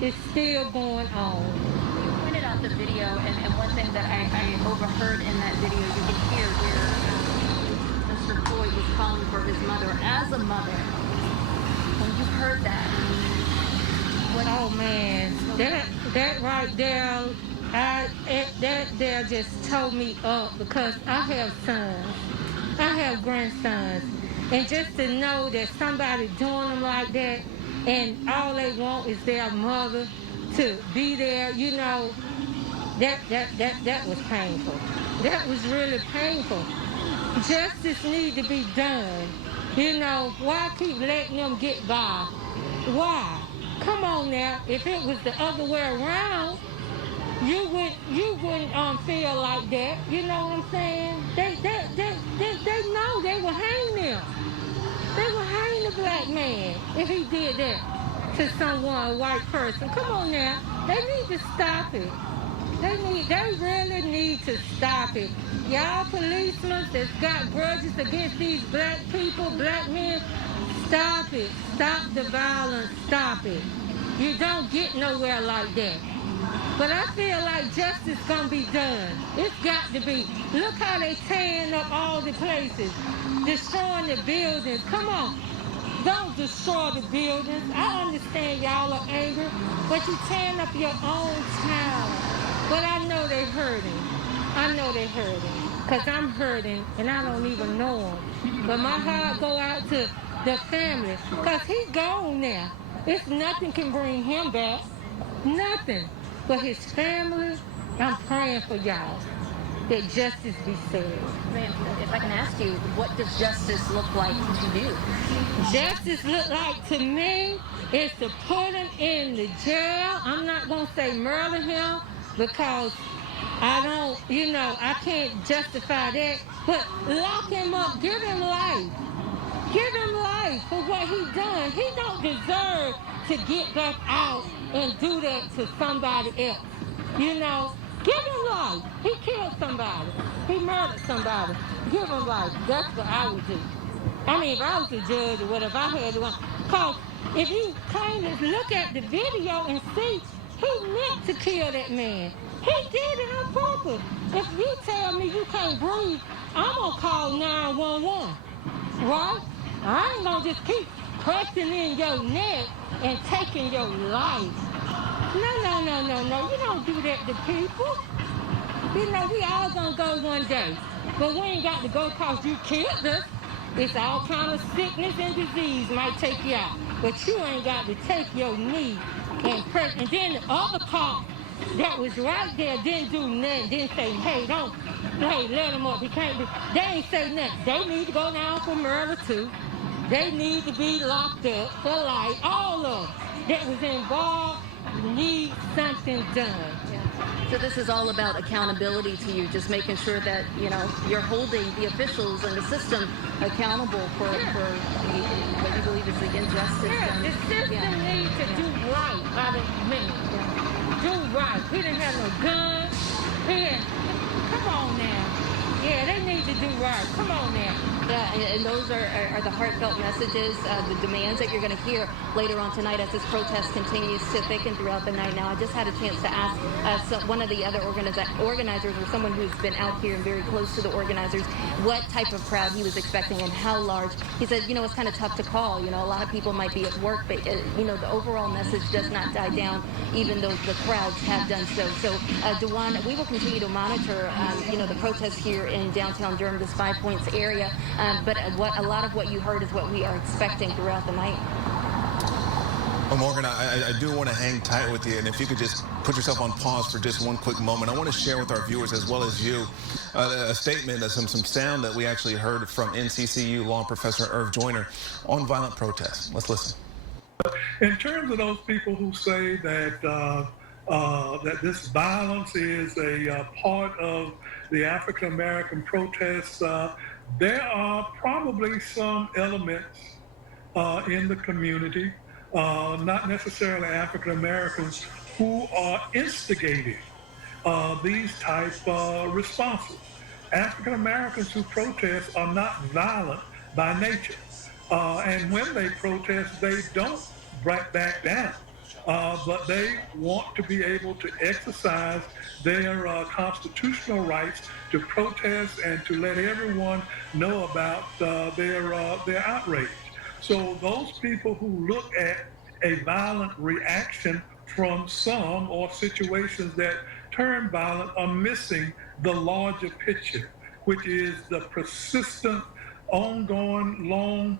is still going on. You pointed out the video, and one thing that I overheard in that video, you can hear where Mr. Floyd was calling for his mother as a mother. When you heard that, what? Oh man, that right there, that there just tore me up because I have sons, I have grandsons, and just to know that somebody doing them like that, and all they want is their mother to be there, that was painful. That was really painful. Justice need to be done. Why keep letting them get by? Why? Come on now. If it was the other way around, you wouldn't feel like that. You know what I'm saying? They know they will hang them. They will hang the black man if he did that to someone, a white person. Come on now. They need to stop it. They really need to stop it. Y'all policemen that's got grudges against these black people, black men, stop it. Stop the violence. Stop it. You don't get nowhere like that. But I feel like justice gonna be done. It's got to be. Look how they tearing up all the places, destroying the buildings. Come on. Don't destroy the buildings. I understand y'all are angry, but you tearing up your own town. But I know they hurting. I know they hurting. Because I'm hurting and I don't even know him. But my heart go out to the family. Because he gone now. It's nothing can bring him back. Nothing. But his family, I'm praying for y'all. That justice be served. Ma'am, if I can ask you, what does justice look like to you? Justice look like to me is to put him in the jail. I'm not going to say murder him because I don't, I can't justify that. But lock him up, give him life. Give him life for what he done. He don't deserve to get back out and do that to somebody else. Give him life. He killed somebody. He murdered somebody. Give him life. That's what I would do. I mean, if I was a judge or whatever, I had to. Because if you kind of look at the video and see, he meant to kill that man. He did it on purpose. If you tell me you can't breathe, I'm going to call 911. Right? I ain't going to just keep pressing in your neck and taking your life. No. You don't do that to people. We all gonna go one day. But we ain't got to go cause you killed us. It's all kind of sickness and disease might take you out. But you ain't got to take your knee and press. And then the other cop that was right there didn't do nothing. Didn't say, hey, let him up. He can't do. They ain't say nothing. They need to go down for murder too. They need to be locked up for life. All of them that was involved need something done. So this is all about accountability to you, just making sure that, you're holding the officials and the system accountable for what you believe is the injustice. Yeah, the system needs to do right by the man. Do right. He didn't have no gun. Come on now. Yeah, they need to do right. Come on now. Yeah, and those are the heartfelt messages, the demands that you're going to hear later on tonight as this protest continues to thicken throughout the night. Now, I just had a chance to ask one of the other organizers or someone who's been out here and very close to the organizers what type of crowd he was expecting and how large. He said, it's kind of tough to call. A lot of people might be at work, but, the overall message does not die down, even though the crowds have done so. So, DeJuan, we will continue to monitor, the protests here in downtown Durham, this 5 Points area. But a lot of what you heard is what we are expecting throughout the night. Well, Morgan, I do want to hang tight with you, and if you could just put yourself on pause for just one quick moment. I want to share with our viewers as well as you a statement, some sound that we actually heard from NCCU law professor Irv Joyner on violent protests. Let's listen. In terms of those people who say that that this violence is a part of the African American protests, there are probably some elements in the community, not necessarily African Americans, who are instigating these type responses. African Americans who protest are not violent by nature. And when they protest, they don't back down. but they want to be able to exercise their constitutional rights to protest and to let everyone know about their outrage. So those people who look at a violent reaction from some or situations that turn violent are missing the larger picture, which is the persistent, ongoing, long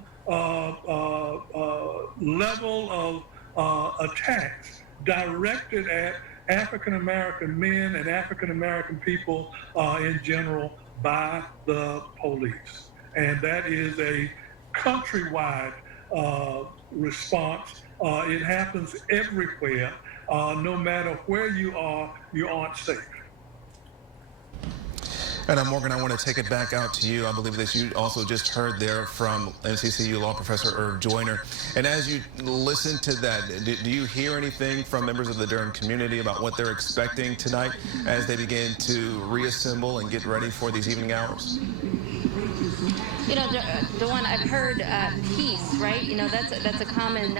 level of attacks directed at African American men and African American people in general by the police. And that is a countrywide response. It happens everywhere. No matter where you aren't safe. And Morgan, I want to take it back out to you. I believe that you also just heard there from NCCU Law Professor Irv Joyner. And as you listen to that, do you hear anything from members of the Durham community about what they're expecting tonight as they begin to reassemble and get ready for these evening hours? You know, the one I've heard, peace, right? You know, that's a common,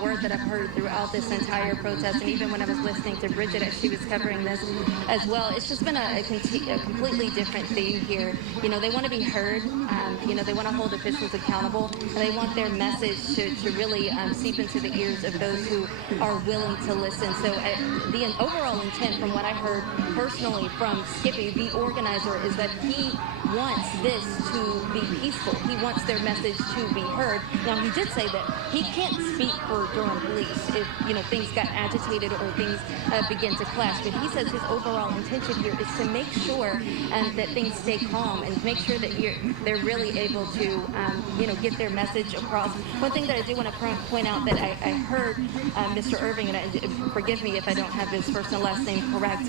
word that I've heard throughout this entire protest. And even when I was listening to Bridget as she was covering this as well, it's just been a completely different theme here. You know, they want to be heard. They want to hold officials accountable, and they want their message to really seep into the ears of those who are willing to listen. So the overall intent from what I heard personally from Skippy, the organizer, is that he wants this to be peaceful. He wants their message to be heard. Now, he did say that he can't speak for Durham police if, things got agitated or things begin to clash. But he says his overall intention here is to make sure that things stay calm and make sure that they're really able to, get their message across. One thing that I do want to point out that I heard Mr. Irving, and forgive me if I don't have his first and last name correct,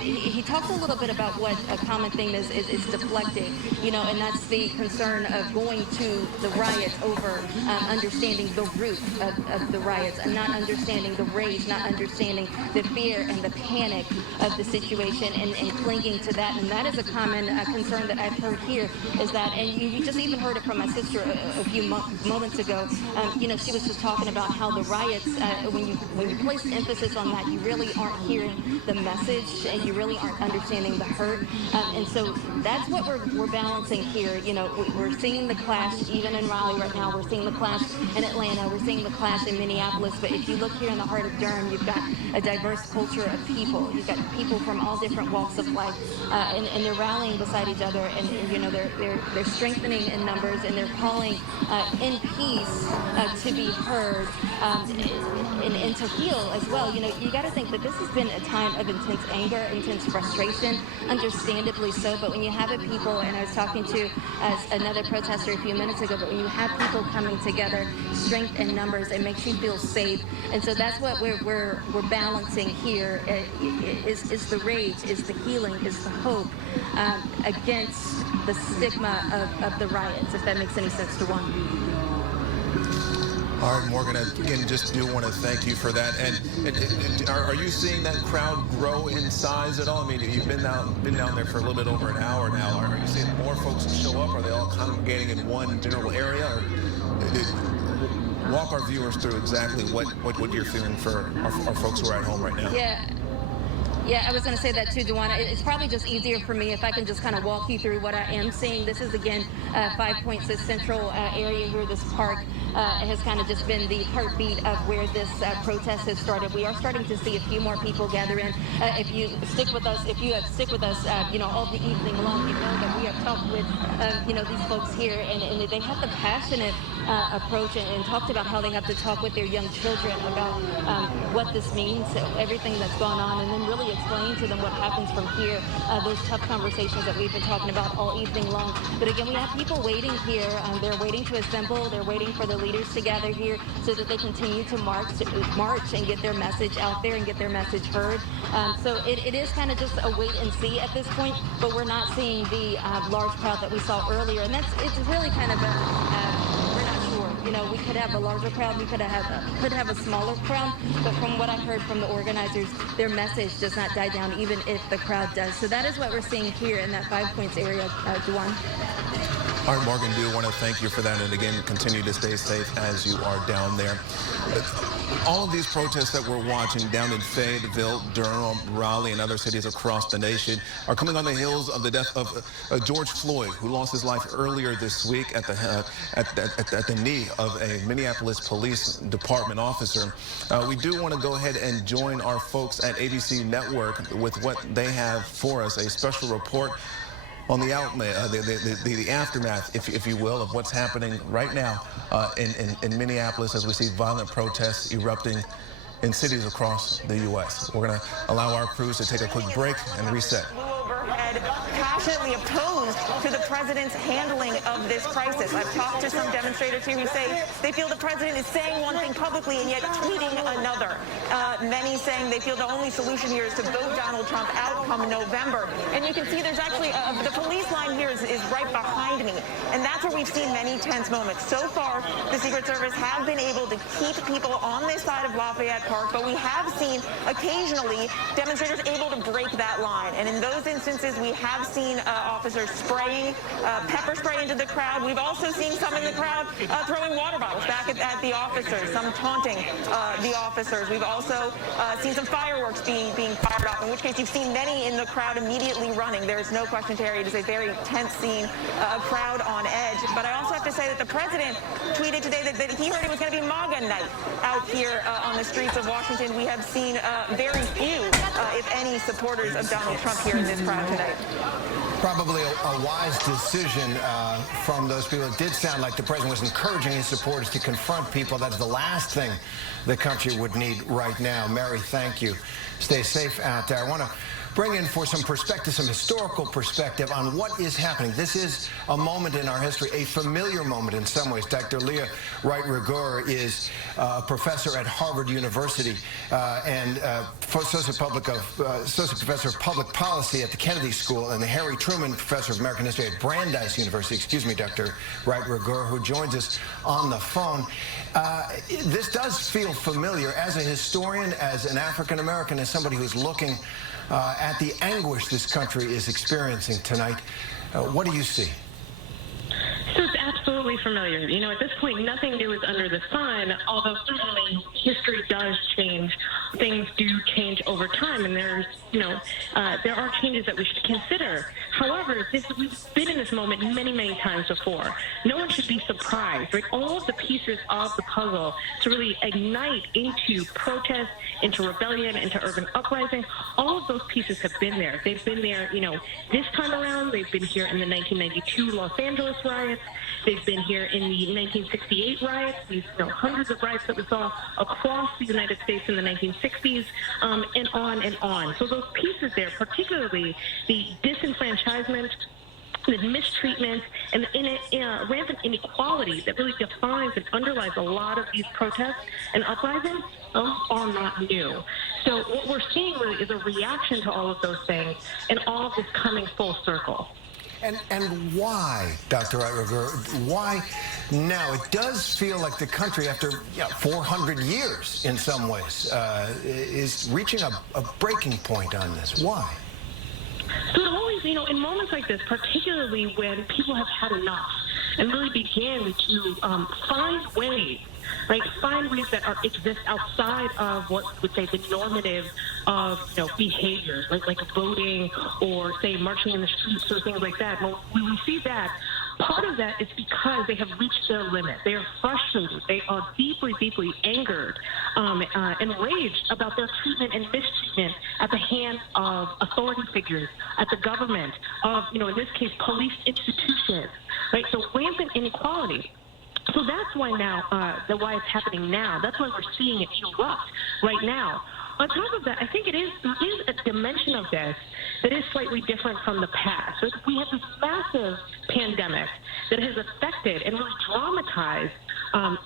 he talked a little bit about what a common thing is deflecting. And that's the concern of going to the riots over understanding the root of the riots and not understanding the rage, not understanding the fear and the panic of the situation and clinging to that. And that is a common concern that I've heard here is that, and you just even heard it from my sister a few moments ago, she was just talking about how the riots, when you place emphasis on that, you really aren't hearing the message and you really aren't understanding the hurt. And so that's what we're balancing here. We're seeing the clash even in Raleigh right now. We're seeing the clash in Atlanta. We're seeing the clash in Minneapolis. But if you look here in the heart of Durham, you've got a diverse culture of people. You've got people from all different walks of life, and they're rallying beside each other. And they're strengthening in numbers, and they're calling in peace to be heard and to heal as well. You got to think that this has been a time of intense anger, intense frustration, understandably so. But when you have a people, and I was talking to another protester a few minutes ago, but when you have people coming together, strength in numbers, it makes you feel safe. And so that's what we're balancing here is the rage, is the healing, is the hope against the stigma of the riots, if that makes any sense to one. All right, Morgan, again, just do want to thank you for that. And are you seeing that crowd grow in size at all? I mean, you've been down there for a little bit over an hour now. Are you seeing more folks show up? Are they all congregating in one general area? Or walk our viewers through exactly what you're feeling for our folks who are at home right now. Yeah, I was going to say that too, Dewana. It's probably just easier for me if I can just kind of walk you through what I am seeing. This is, again, 5 Points, this central area where this park has kind of just been the heartbeat of where this protest has started. We are starting to see a few more people gather in. If you have stuck with us, all the evening long, you know that we have talked with, these folks here, and they have the passionate approach and talked about how they have to talk with their young children about what this means, everything that's gone on, and then really explain to them what happens from here, those tough conversations that we've been talking about all evening long. But again, we have people waiting here. They're waiting to assemble. They're waiting for the leaders to gather here so that they continue to march and get their message out there and get their message heard. So it is kind of just a wait and see at this point, but we're not seeing the large crowd that we saw earlier. And it's really kind of we're not sure. We could have a larger crowd. We could have a smaller crowd. But from what I heard from the organizers, their message does not die down, even if the crowd does. So that is what we're seeing here in that 5 Points area, Juwan. All right, Morgan, do want to thank you for that. And again, continue to stay safe as you are down there. all of these protests that we're watching down in Fayetteville, Durham, Raleigh, and other cities across the nation are coming on the heels of the death of George Floyd, who lost his life earlier this week at the knee of a Minneapolis Police Department officer. We do want to go ahead and join our folks at ABC Network with what they have for us, a special report on the aftermath, if you will, of what's happening right now in Minneapolis as we see violent protests erupting in cities across the U.S. We're going to allow our crews to take a quick break and reset. Overhead, passionately opposed to the president's handling of this crisis. I've talked to some demonstrators here who say they feel the president is saying one thing publicly and yet tweeting another. Many saying they feel the only solution here is to vote Donald Trump out come November. And you can see there's actually the police line here is right behind me. And that's where we've seen many tense moments. So far, the Secret Service have been able to keep people on this side of Lafayette Park, but we have seen occasionally demonstrators able to break that line. And in those instances, we have seen officers spraying pepper spray into the crowd. We've also seen some in the crowd throwing water bottles back at the officers, some taunting the officers. We've also seen some fireworks being fired off, in which case you've seen many in the crowd immediately running. There's no question, Terry, it is a very tense scene, a crowd on edge. But I also have to say that the president tweeted today that he heard it was going to be MAGA night out here on the streets of Washington. We have seen very few, if any, supporters of Donald Trump here in this crowd today. Probably a wise decision from those people. It did sound like the president was encouraging his supporters to confront people. That's the last thing the country would need right now. Mary, thank you. Stay safe out there. I want to bring in for some perspective, some historical perspective on what is happening. This is a moment in our history, a familiar moment in some ways. Dr. Leah Wright-Rigueur is a professor at Harvard University and associate professor of public policy at the Kennedy School and the Harry Truman Professor of American History at Brandeis University. Excuse me, Dr. Wright-Rigueur, who joins us on the phone. This does feel familiar as a historian, as an African-American, as somebody who's looking at the anguish this country is experiencing tonight. What do you see? So it's absolutely familiar. You know, at this point, nothing new is under the sun, although certainly history does change. Things do change over time, and there's, there are changes that we should consider. However, we've been in this moment many, many times before. No one should be surprised, right? All of the pieces of the puzzle to really ignite into protest, into rebellion, into urban uprising, all of those pieces have been there. They've been there, this time around. They've been here in the 1992 Los Angeles riots. They've been here in the 1968 riots, these hundreds of riots that we saw across the United States in the 1960s, and on and on. So those pieces there, particularly the disenfranchisement, the mistreatment, and the rampant inequality that really defines and underlies a lot of these protests and uprisings, are not new. So what we're seeing really is a reaction to all of those things, and all of this coming full circle. And why, Dr. Wright-Rigueur, why now? It does feel like the country, after 400 years in some ways, is reaching a breaking point on this. Why? So it always, in moments like this, particularly when people have had enough and really begin to find ways that exist outside of what would say the normative of behaviors, like voting or say marching in the streets or things like that. When we see that, part of that is because they have reached their limit. They are frustrated. They are deeply, deeply angered and enraged about their treatment and mistreatment at the hands of authority figures, at the government, of in this case police institutions. Right, so rampant inequality. So that's why now, why it's happening now. That's why we're seeing it erupt right now. On top of that, I think there is a dimension of this that is slightly different from the past. So we have this massive pandemic that has affected and really dramatized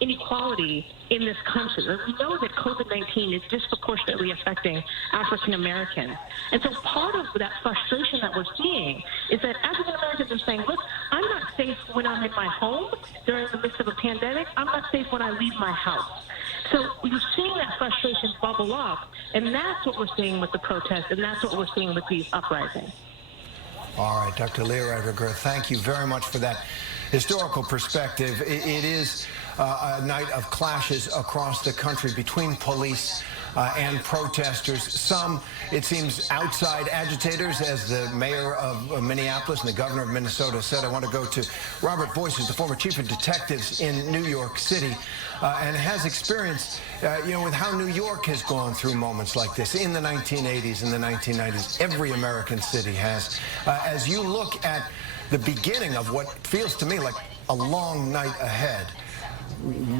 inequality in this country. We know that COVID-19 is disproportionately affecting African Americans. And so part of that frustration that we're seeing is that African Americans are saying, look, I'm not safe when I'm in my home during the midst of a pandemic. I'm not safe when I leave my house. So you're seeing that frustration bubble up, and that's what we're seeing with the protests, and that's what we're seeing with these uprisings. All right, Dr. Leah Wright-Rigueur, thank you very much for that historical perspective. It is a night of clashes across the country between police and protesters. Some, it seems, outside agitators, as the mayor of Minneapolis and the governor of Minnesota said. I want to go to Robert Boyce, who's the former chief of detectives in New York City, and has experience, with how New York has gone through moments like this in the 1980s and the 1990s. Every American city has. As you look at the beginning of what feels to me like a long night ahead,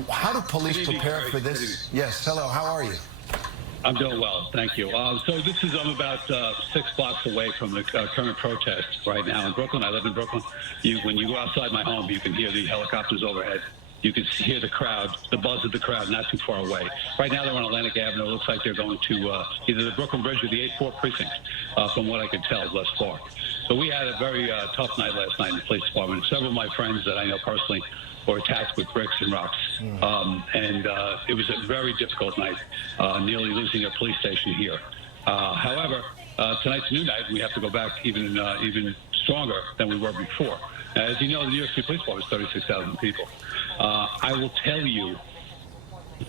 how do police prepare for this? Yes, hello, how are you? I'm doing well, thank you. So I'm about 6 blocks away from the current protest right now in Brooklyn. I live in Brooklyn. When you go outside my home, you can hear the helicopters overhead. You can hear the crowd, the buzz of the crowd not too far away. Right now they're on Atlantic Avenue. It looks like they're going to either the Brooklyn Bridge or the 8-4 precinct, from what I can tell thus far. So we had a very tough night last night in the police department. Several of my friends that I know personally were attacked with bricks and rocks. And it was a very difficult night, nearly losing a police station here. However, tonight's a new night. We have to go back even stronger than we were before. As you know, the New York City Police Department is 36,000 people. I will tell you,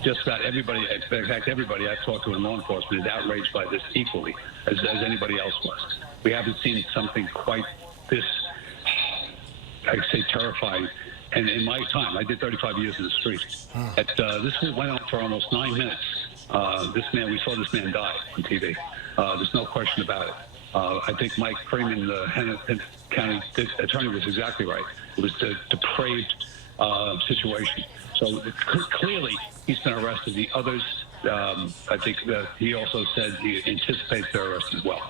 just about everybody, in fact, everybody I've talked to in law enforcement is outraged by this equally as anybody else was. We haven't seen something quite this, I'd say, terrifying. And in my time, I did 35 years in the street. This went on for almost 9 minutes. We saw this man die on TV. There's no question about it. I think Mike Freeman, the Hennepin County attorney, was exactly right. It was a depraved situation. So clearly, he's been arrested. The others, I think that he also said he anticipates their arrest as well.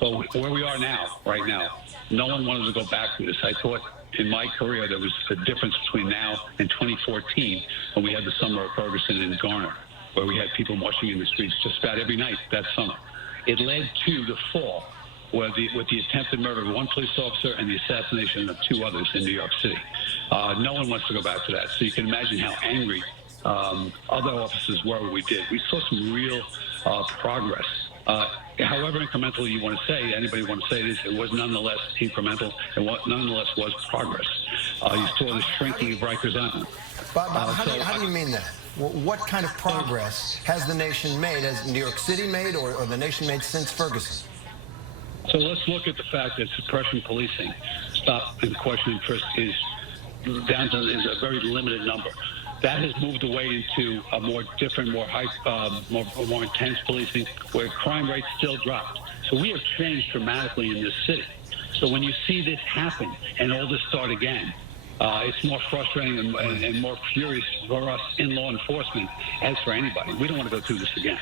So where we are now, right now, no one wanted to go back to this. I thought in my career there was a difference between now and 2014 when we had the summer of Ferguson and Garner, where we had people marching in the streets just about every night that summer. It led to the fall with the attempted murder of one police officer and the assassination of 2 others in New York City. No one wants to go back to that. So you can imagine how angry other officers were when we did. We saw some real progress. However incremental you want to say, anybody want to say it was nonetheless incremental, and nonetheless was progress. You saw the shrinking of Rikers Island. Bob, how do you mean that? What kind of progress has the nation made? Has New York City made, or the nation made since Ferguson? So let's look at the fact that suppression policing, stop and question and frisk, is down to a very limited number. That has moved away into a more different, more intense policing, where crime rates still dropped. So we have changed dramatically in this city. So when you see this happen and all this start again, it's more frustrating and more furious for us in law enforcement as for anybody. We don't want to go through this again.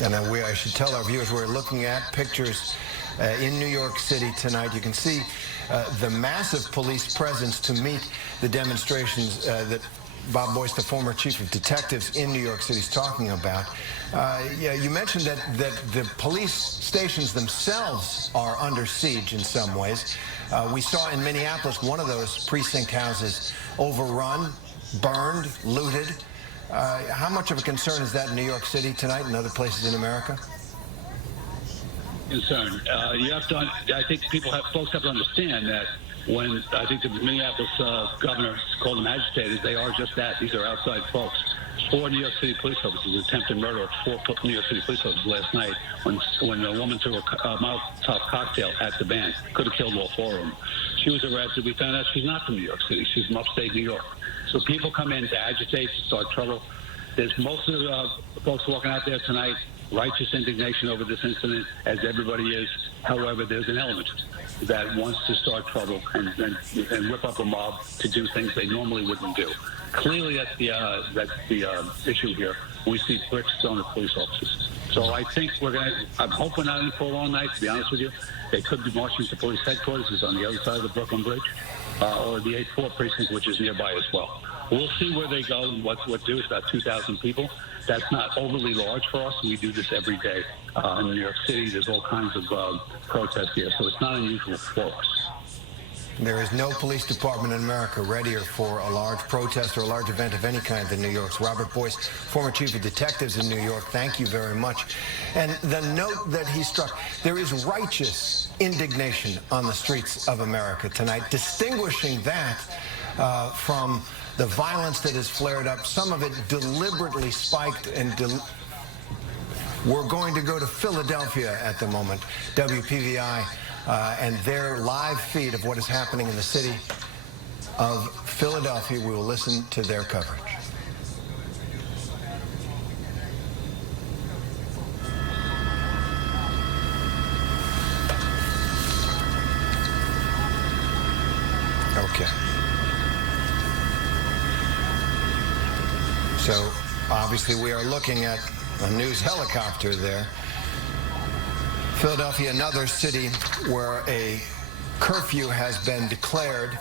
And I should tell our viewers we're looking at pictures in New York City tonight. You can see the massive police presence to meet the demonstrations that Bob Boyce, the former chief of detectives in New York City, is talking about. You mentioned that the police stations themselves are under siege in some ways. We saw in Minneapolis one of those precinct houses overrun, burned, looted. How much of a concern is that in New York City tonight and other places in America? Concern. I think folks have to understand that when I think the Minneapolis governor called them agitators, they are just that. These are outside folks. 4 New York City police officers attempted murder of 4 New York City police officers last night when a woman threw a Molotov cocktail at the band. Could have killed all 4 of them. She was arrested. We found out she's not from New York City. She's from upstate New York. So people come in to agitate, to start trouble. There's most of the folks walking out there tonight, righteous indignation over this incident, as everybody is. However, there's an element that wants to start trouble and whip up a mob to do things they normally wouldn't do. Clearly, that's the issue here. We see bricks thrown at police officers. So I think I'm hoping not in for a long night, to be honest with you. They could be marching to police headquarters, is on the other side of the Brooklyn Bridge, or the 8-4 precinct, which is nearby as well. We'll see where they go and what do. It's about 2,000 people. That's not overly large for us. We do this every day in New York City. There's all kinds of protests here, so it's not unusual for us. There is no police department in America readier for a large protest or a large event of any kind than New York's. Robert Boyce, former chief of detectives in New York, thank you very much. And the note that he struck, there is righteous indignation on the streets of America tonight, distinguishing that from the violence that has flared up, some of it deliberately spiked and we're going to go to Philadelphia at the moment. WPVI and their live feed of what is happening in the city of Philadelphia. We will listen to their coverage. Okay. So obviously we are looking at a news helicopter there. Philadelphia, another city where a curfew has been declared.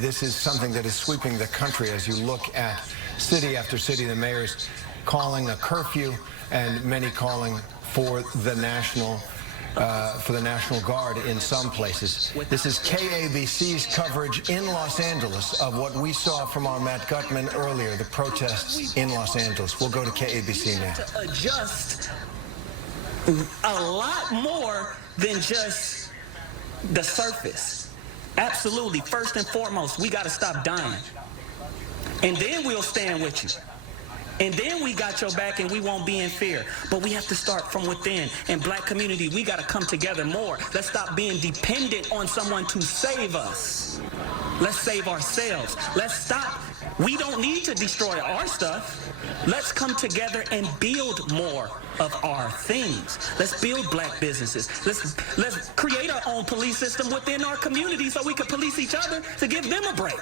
This is something that is sweeping the country as you look at city after city. The mayor's calling a curfew and many calling for the National Guard in some places. This is KABC's coverage in Los Angeles of what we saw from our Matt Gutman earlier, the protests in Los Angeles. We'll go to KABC now. To adjust a lot more than just the surface. Absolutely. First and foremost, we got to stop dying. And then we'll stand with you. And then we got your back and we won't be in fear. But we have to start from within. And black community, we got to come together more. Let's stop being dependent on someone to save us. Let's save ourselves. Let's stop. We don't need to destroy our stuff. Let's come together and build more of our things. Let's build black businesses. Let's create our own police system within our community so we can police each other to give them a break.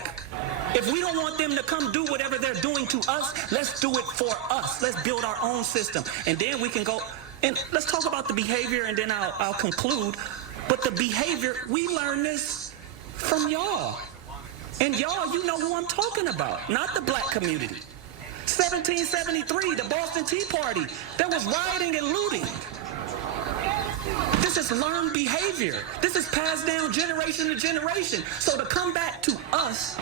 If we don't want them to come do whatever they're doing to us, let's do it for us. Let's build our own system. And then we can go, and let's talk about the behavior, and then I'll conclude. But the behavior, we learned this from y'all. And y'all, you know who I'm talking about, not the black community. 1773, the Boston Tea Party, there was rioting and looting. This is learned behavior. This is passed down generation to generation. So to come back to us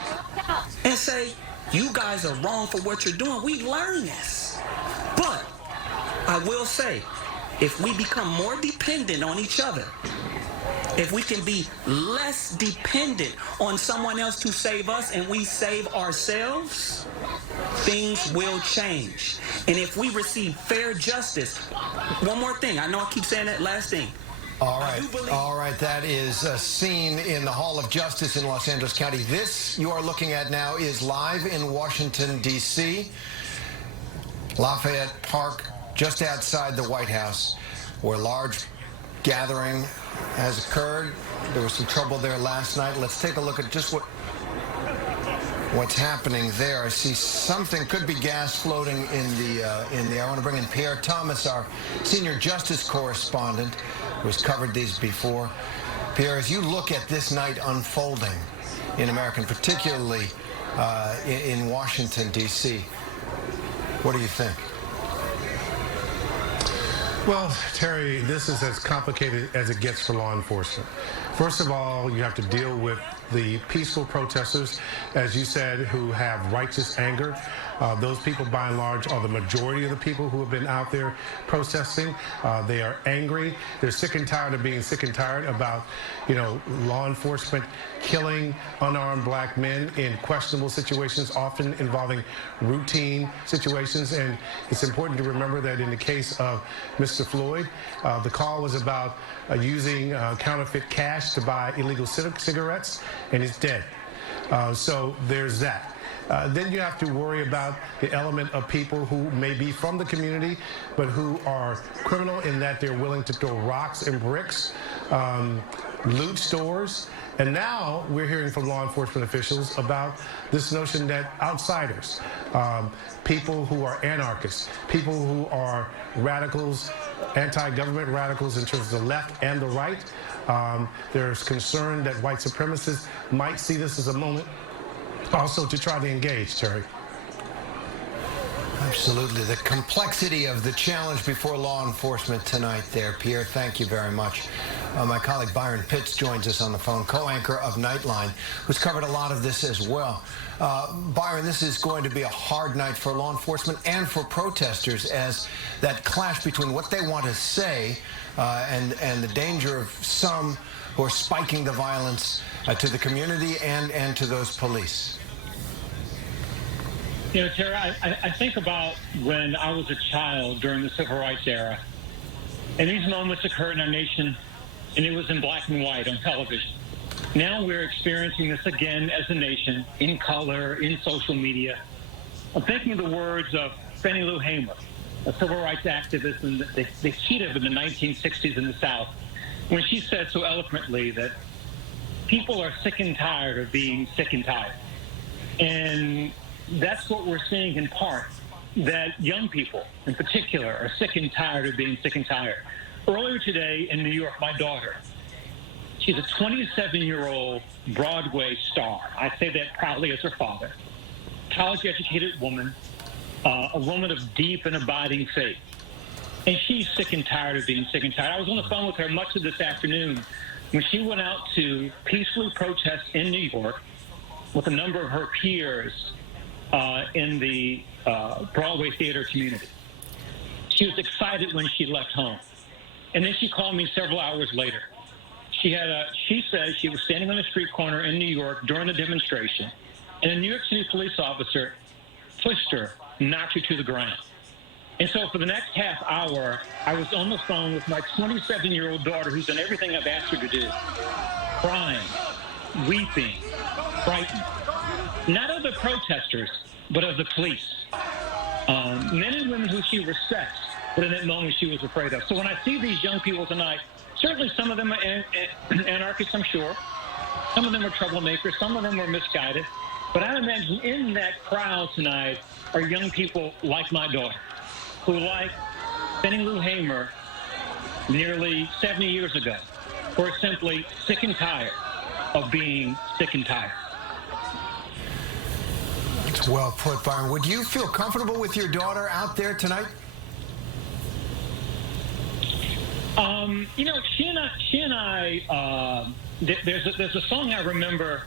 and say, you guys are wrong for what you're doing, we learned this. But I will say, if we become more dependent on each other, if we can be less dependent on someone else to save us and we save ourselves, things will change. And if we receive fair justice, one more thing, I know I keep saying that last thing. All right, that is a scene in the Hall of Justice in Los Angeles County. This you are looking at now is live in Washington, D.C. Lafayette Park, just outside the White House, where a large gathering has occurred. There was some trouble there last night. Let's take a look at just what's happening there. I see something, could be gas floating in the I want to bring in Pierre Thomas, our senior justice correspondent, who's covered these before. Pierre, as you look at this night unfolding in America, and particularly in Washington, D.C., what do you think? Well, Terry, this is as complicated as it gets for law enforcement. First of all, you have to deal with the peaceful protesters, as you said, who have righteous anger. Those people, by and large, are the majority of the people who have been out there protesting. They are angry. They're sick and tired of being sick and tired about, law enforcement killing unarmed black men in questionable situations, often involving routine situations. And it's important to remember that in the case of Mr. Floyd, the call was about using counterfeit cash to buy illegal cigarettes, and he's dead. So there's that. Then you have to worry about the element of people who may be from the community, but who are criminal in that they're willing to throw rocks and bricks, loot stores. And now we're hearing from law enforcement officials about this notion that outsiders, people who are anarchists, people who are radicals, anti-government radicals in terms of the left and the right, there's concern that white supremacists might see this as a moment also to try to engage, Terry. Absolutely. The complexity of the challenge before law enforcement tonight there, Pierre. Thank you very much. My colleague Byron Pitts joins us on the phone, co-anchor of Nightline, who's covered a lot of this as well. Byron, this is going to be a hard night for law enforcement and for protesters, as that clash between what they want to say and the danger of some who are spiking the violence to the community and to those police. You know, Terry, I think about when I was a child during the Civil Rights era, and these moments occurred in our nation, and it was in black and white on television. Now we're experiencing this again as a nation, in color, in social media. I'm thinking of the words of Fannie Lou Hamer, a civil rights activist in the heat of the 1960s in the South, when she said so eloquently that people are sick and tired of being sick and tired. And that's what we're seeing in part, that young people in particular are sick and tired of being sick and tired. Earlier today in New York, my daughter, she's a 27-year-old Broadway star. I say that proudly as her father. College-educated woman, a woman of deep and abiding faith. And she's sick and tired of being sick and tired. I was on the phone with her much of this afternoon when she went out to peacefully protest in New York with a number of her peers in the Broadway theater community. She was excited when she left home. And then she called me several hours later. She said she was standing on a street corner in New York during the demonstration, and a New York City police officer pushed her, knocked her to the ground. And so for the next half hour, I was on the phone with my 27-year-old daughter, who's done everything I've asked her to do, crying, weeping, frightened. Not of the protesters, but of the police. Men and women who she respects, but in that moment she was afraid of. So when I see these young people tonight, certainly some of them are anarchists, I'm sure. Some of them are troublemakers. Some of them are misguided. But I imagine in that crowd tonight are young people like my daughter, who, like Fannie Lou Hamer nearly 70 years ago, were simply sick and tired of being sick and tired. It's well put, Byron. Would you feel comfortable with your daughter out there tonight? You know, she and I there's a song I remember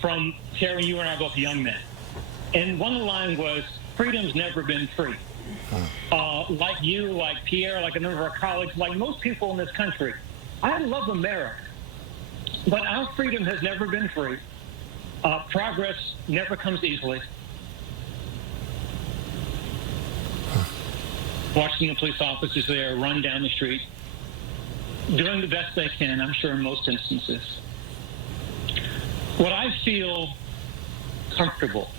from Terry, you and I are both young men. And one of the lines was, freedom's never been free. Like you, like Pierre, like a number of our colleagues, like most people in this country, I love America. But our freedom has never been free. Progress never comes easily. Watching the police officers there run down the street, doing the best they can, I'm sure in most instances. What I feel comfortable.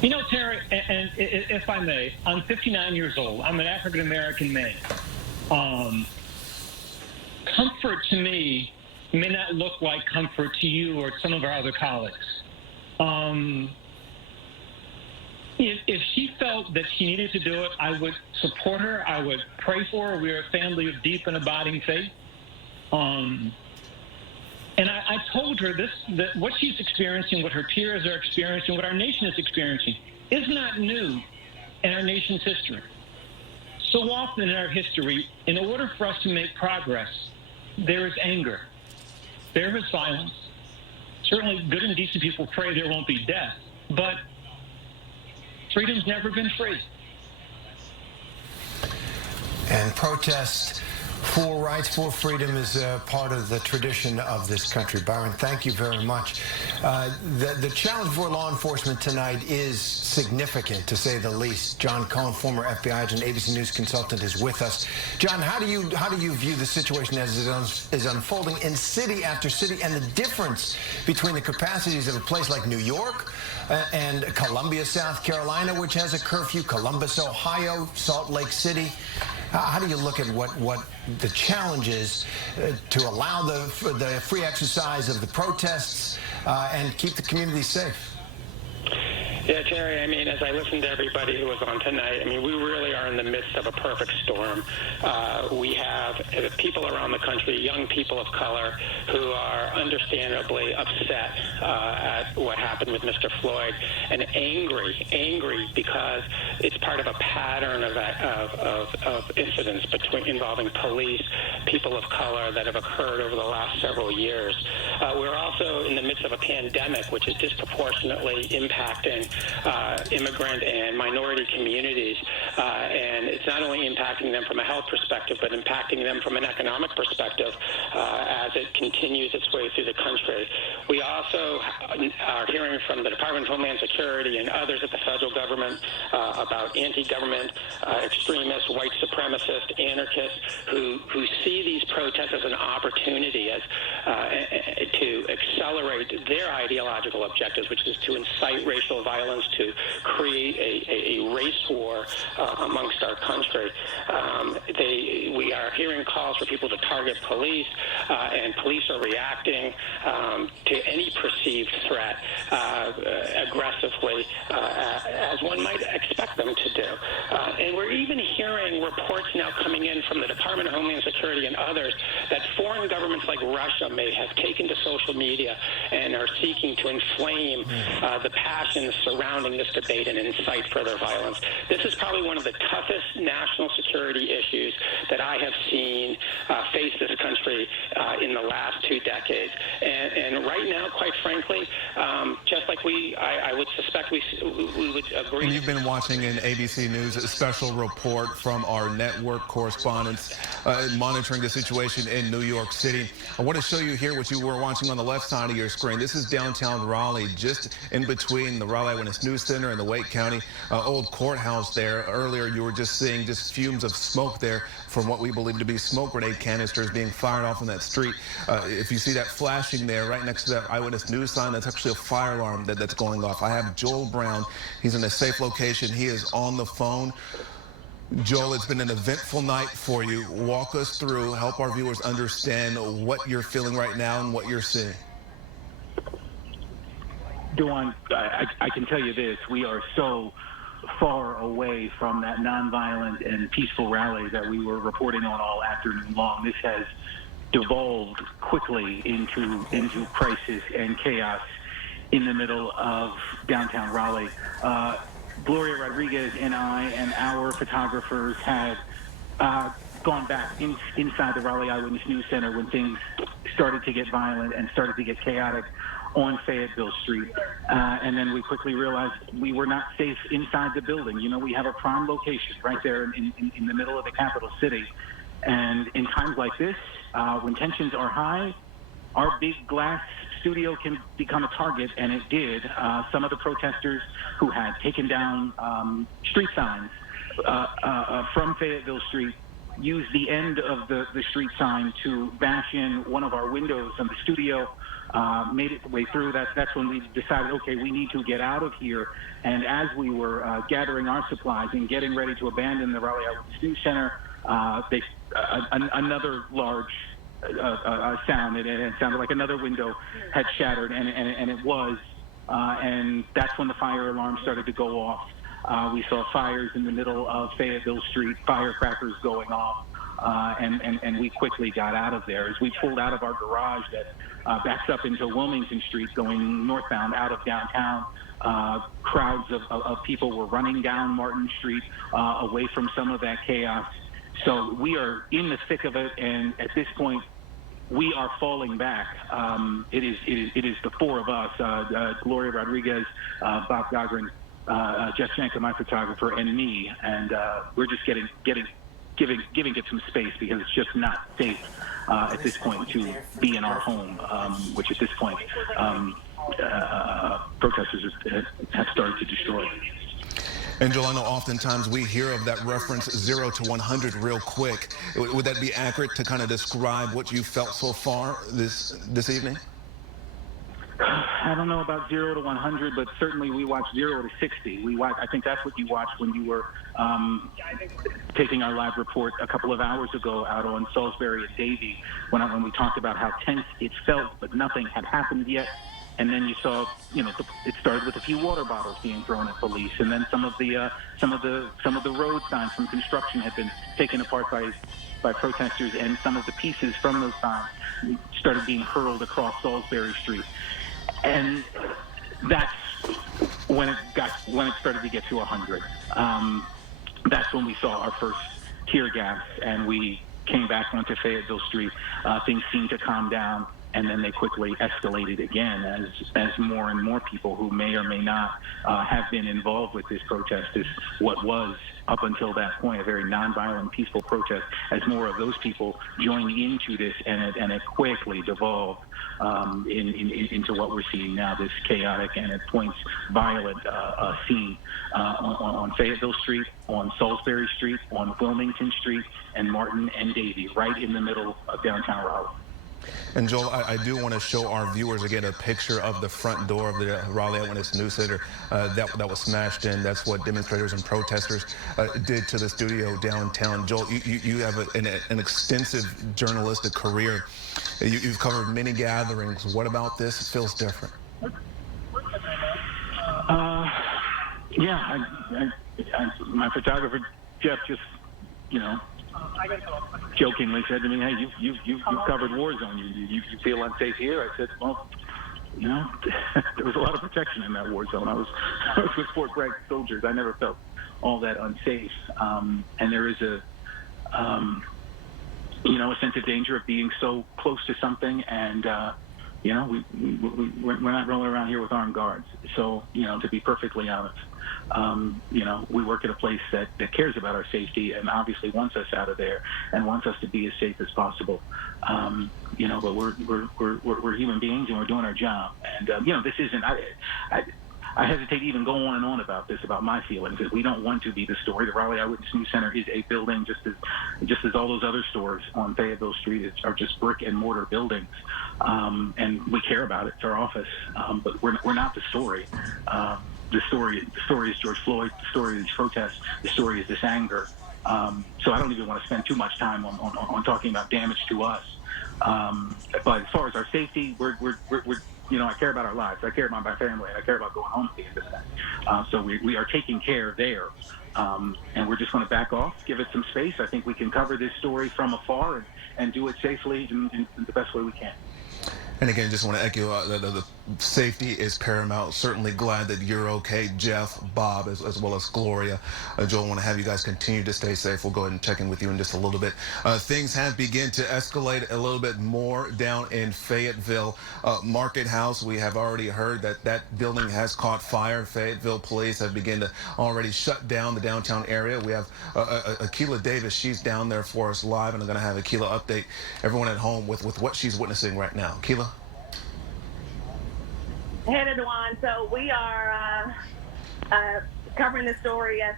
You know, Terry, and if I may, I'm 59 years old. I'm an African-American man. Comfort to me may not look like comfort to you or some of our other colleagues. If she felt that she needed to do it, I would support her. I would pray for her. We're a family of deep and abiding faith. And I told her that what she's experiencing, what her peers are experiencing, what our nation is experiencing, is not new in our nation's history. So often in our history, in order for us to make progress, there is anger. There is violence. Certainly good and decent people pray there won't be death, but freedom's never been free. And protest for rights, for freedom is a part of the tradition of this country. Byron, thank you very much. The challenge for law enforcement tonight is significant, to say the least. John Cohn, former FBI agent, ABC News consultant, is with us. John, how do you view the situation as it is unfolding in city after city, and the difference between the capacities of a place like New York and Columbia, South Carolina, which has a curfew, Columbus, Ohio, Salt Lake City? How do you look at what the challenge is to allow the free exercise of the protests and keep the community safe? Yeah, Terry, I mean, as I listened to everybody who was on tonight, I mean, we really are in the midst of a perfect storm. We have people around the country, young people of color, who are understandably upset at what happened with Mr. Floyd, and angry because it's part of a pattern of incidents involving police, people of color that have occurred over the last several years. We're also in the midst of a pandemic, which is disproportionately impacting immigrant and minority communities, and it's not only impacting them from a health perspective, but impacting them from an economic perspective as it continues its way through the country. We also are hearing from the Department of Homeland Security and others at the federal government about anti-government extremists, white supremacists, anarchists who see these protests as an opportunity to accelerate their ideological objectives, which is to incite racial violence, to create a race war amongst our country. We are hearing calls for people to target police, and police are reacting to any perceived threat aggressively, as one might expect them to do. And we're even hearing reports now coming in from the Department of Homeland Security and others that foreign governments like Russia may have taken to social media and are seeking to inflame the passions surrounding this debate and incite further violence. This is probably one of the toughest national security issues that I have seen face this country in the last 2 decades. And right now, quite frankly, just like I would suspect we would agree. And you've been watching an ABC News special report from our network correspondents monitoring the situation in New York City. I want to show you here what you were watching on the left side of your screen. This is downtown Raleigh, just in between the Raleigh Eyewitness News Center and the Wake County old courthouse there. Earlier, you were just seeing just fumes of smoke there from what we believe to be smoke grenade canisters being fired off on that street. If you see that flashing there right next to that Eyewitness News sign, that's actually a fire alarm that's going off. I have Joel Brown. He's in a safe location. He is on the phone. Joel, it's been an eventful night for you. Walk us through, help our viewers understand what you're feeling right now and what you're seeing. Dawn, I can tell you this. We are so far away from that nonviolent and peaceful rally that we were reporting on all afternoon long. This has devolved quickly into crisis and chaos in the middle of downtown Raleigh. Gloria Rodriguez and I and our photographers had gone back inside the Raleigh Eyewitness News Center when things started to get violent and started to get chaotic on Fayetteville Street. And then we quickly realized we were not safe inside the building. You know, we have a prime location right there in the middle of the capital city. And in times like this, when tensions are high, our big glass studio can become a target, and it did. Some of the protesters who had taken down street signs from Fayetteville Street used the end of the street sign to bash in one of our windows in the studio, made its way through. That's when we decided, okay, we need to get out of here. And as we were gathering our supplies and getting ready to abandon the Raleigh Eyewitness News Center, another large sound, and it sounded like another window had shattered, and it was, and that's when the fire alarm started to go off. We saw fires in the middle of Fayetteville Street, firecrackers going off, and we quickly got out of there. As we pulled out of our garage that backs up into Wilmington Street going northbound out of downtown, crowds of people were running down Martin Street away from some of that chaos. So we are in the thick of it, and at this point, we are falling back. It is the four of us, Gloria Rodriguez, Bob Gogren, Jeff Shanka, my photographer, and me, and we're just giving it some space because it's just not safe at this point to be in our home, which at this point protesters have started to destroy. And Joel, I know oftentimes we hear of that reference 0 to 100 real quick. Would that be accurate to kind of describe what you felt so far this evening? I don't know about 0 to 100, but certainly we watched 0 to 60. I think that's what you watched when you were taking our live report a couple of hours ago out on Salisbury and Davie, when we talked about how tense it felt, but nothing had happened yet. And then you saw, it started with a few water bottles being thrown at police, and then some of the road signs from construction had been taken apart by protesters, and some of the pieces from those signs started being hurled across Salisbury Street. And that's when it started to get to 100. That's when we saw our first tear gas, and we came back onto Fayetteville Street. Things seemed to calm down. and then they quickly escalated again as more and more people who may or may not have been involved with this protest, is what was up until that point a very nonviolent, peaceful protest, as more of those people joined into this, and it quickly devolved into what we're seeing now, this chaotic and at points violent scene on Fayetteville Street, on Salisbury Street, on Wilmington Street, and Martin and Davie, right in the middle of downtown Raleigh. And Joel, I do want to show our viewers again a picture of the front door of the Raleigh Eyewitness News Center that was smashed in. That's what demonstrators and protesters did to the studio downtown. Joel, you have an extensive journalistic career. You've covered many gatherings. What about this feels different? Yeah, my photographer Jeff just, jokingly said to me, "Hey, you've covered war zone. You feel unsafe here?" I said, "Well, there was a lot of protection in that war zone. I was with Fort Bragg soldiers. I never felt all that unsafe. And there is a sense of danger of being so close to something, and we're not rolling around here with armed guards. So, to be perfectly honest, we work at a place that cares about our safety and obviously wants us out of there and wants us to be as safe as possible. But we're human beings and we're doing our job. And this isn't. I hesitate to even go on and on about this, about my feelings, because we don't want to be the story. The Raleigh Eyewitness News Center is a building, just as all those other stores on Fayetteville Street are just brick and mortar buildings, and we care about it. It's our office, but we're not the story. The story is George Floyd. The story is these protests. The story is this anger. So I don't even want to spend too much time on talking about damage to us. But as far as our safety, we're I care about our lives. I care about my family. I care about going home at the end of that. So we are taking care there. And we're just going to back off, give it some space. I think we can cover this story from afar and do it safely in the best way we can. And again, just want to echo the safety is paramount. Certainly glad that you're okay, Jeff, Bob, as well as Gloria. Joel, I want to have you guys continue to stay safe. We'll go ahead and check in with you in just a little bit. Things have begun to escalate a little bit more down in Fayetteville. Market House, we have already heard that building has caught fire. Fayetteville police have begun to already shut down the downtown area. We have Akilah Davis. She's down there for us live, and I'm going to have Akilah update everyone at home with what she's witnessing right now. Akilah? Hey, Dewan. So we are covering this story as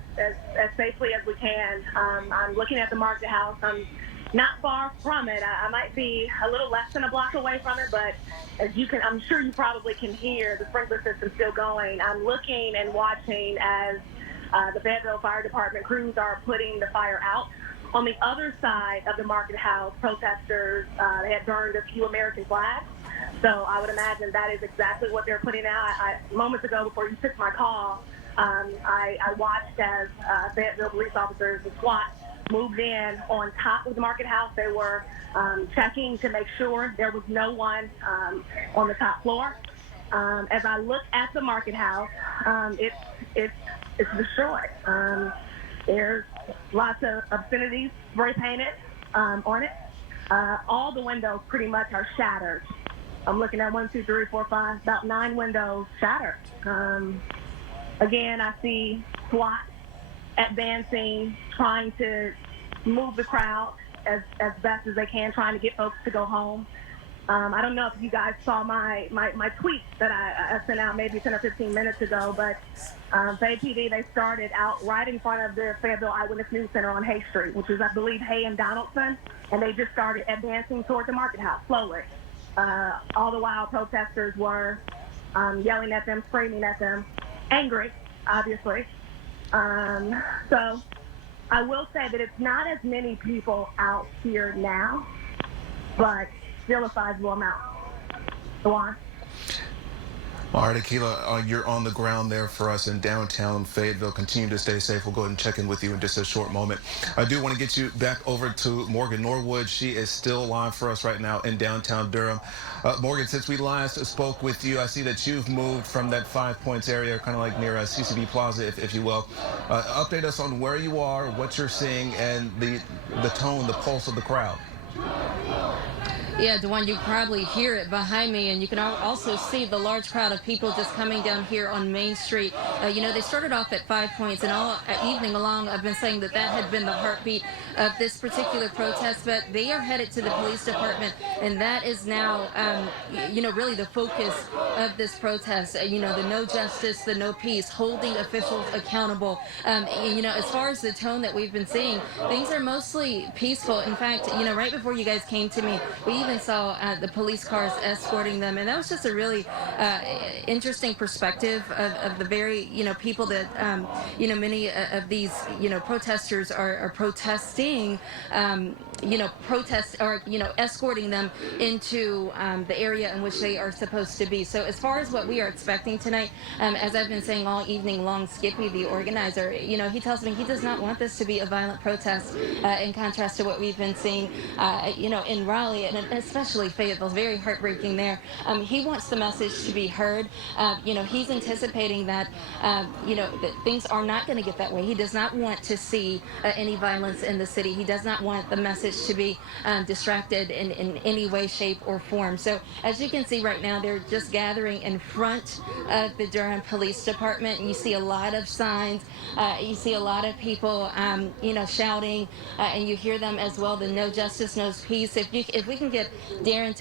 safely as we can. I'm looking at the Market House. I'm not far from it. I might be a little less than a block away from it, but I'm sure you probably can hear the sprinkler system still going. I'm looking and watching as the Fayetteville Fire Department crews are putting the fire out. On the other side of the Market House, protesters they had burned a few American flags. So I would imagine that is exactly what they're putting out. Moments ago, before you took my call, I watched as Fayetteville police officers, the SWAT, moved in on top of the Market House. They were checking to make sure there was no one on the top floor. As I look at the Market House, it's destroyed. There's lots of obscenities spray painted on it. All the windows pretty much are shattered. I'm looking at 1, 2, 3, 4, 5, about 9 windows shattered. Again, I see SWAT advancing, trying to move the crowd as best as they can, trying to get folks to go home. I don't know if you guys saw my tweet that I sent out maybe 10 or 15 minutes ago, but FayPD, they started out right in front of the Fayetteville Eyewitness News Center on Hay Street, which is, I believe, Hay and Donaldson, and they just started advancing toward the Market House slowly. All the while, protesters were yelling at them, screaming at them, angry, obviously. So I will say that it's not as many people out here now, but still a sizable amount. Go on. All right, Akilah, you're on the ground there for us in downtown Fayetteville. Continue to stay safe. We'll go ahead and check in with you in just a short moment. I do want to get you back over to Morgan Norwood. She is still live for us right now in downtown Durham. Morgan, since we last spoke with you, I see that you've moved from that 5 Points area, kind of like near CCB Plaza, if you will. Update us on where you are, what you're seeing, and the tone, the pulse of the crowd. Yeah, Dewan, you probably hear it behind me, and you can also see the large crowd of people just coming down here on Main Street. They started off at 5 points, and all evening long, I've been saying that had been the heartbeat of this particular protest, but they are headed to the police department, and that is now, really the focus of this protest. The no justice, the no peace, holding officials accountable. As far as the tone that we've been seeing, things are mostly peaceful. In fact, right before you guys came to me, we even saw the police cars escorting them, and that was just a really interesting perspective of the very people that many of these protesters are protesting, escorting them into the area in which they are supposed to be. So as far as what we are expecting tonight, as I've been saying all evening long, Skippy, the organizer, he tells me he does not want this to be a violent protest, in contrast to what we've been seeing, in Raleigh, and especially Fayetteville. Very heartbreaking there. He wants the message to be heard. He's anticipating that, that things are not going to get that way. He does not want to see any violence in the city. He does not want the message to be distracted in any way, shape, or form. So as you can see right now, they're just gathering in front of the Durham Police Department. You see a lot of signs. You see a lot of people, shouting, and you hear them as well. The no justice, no peace. If we can get Darren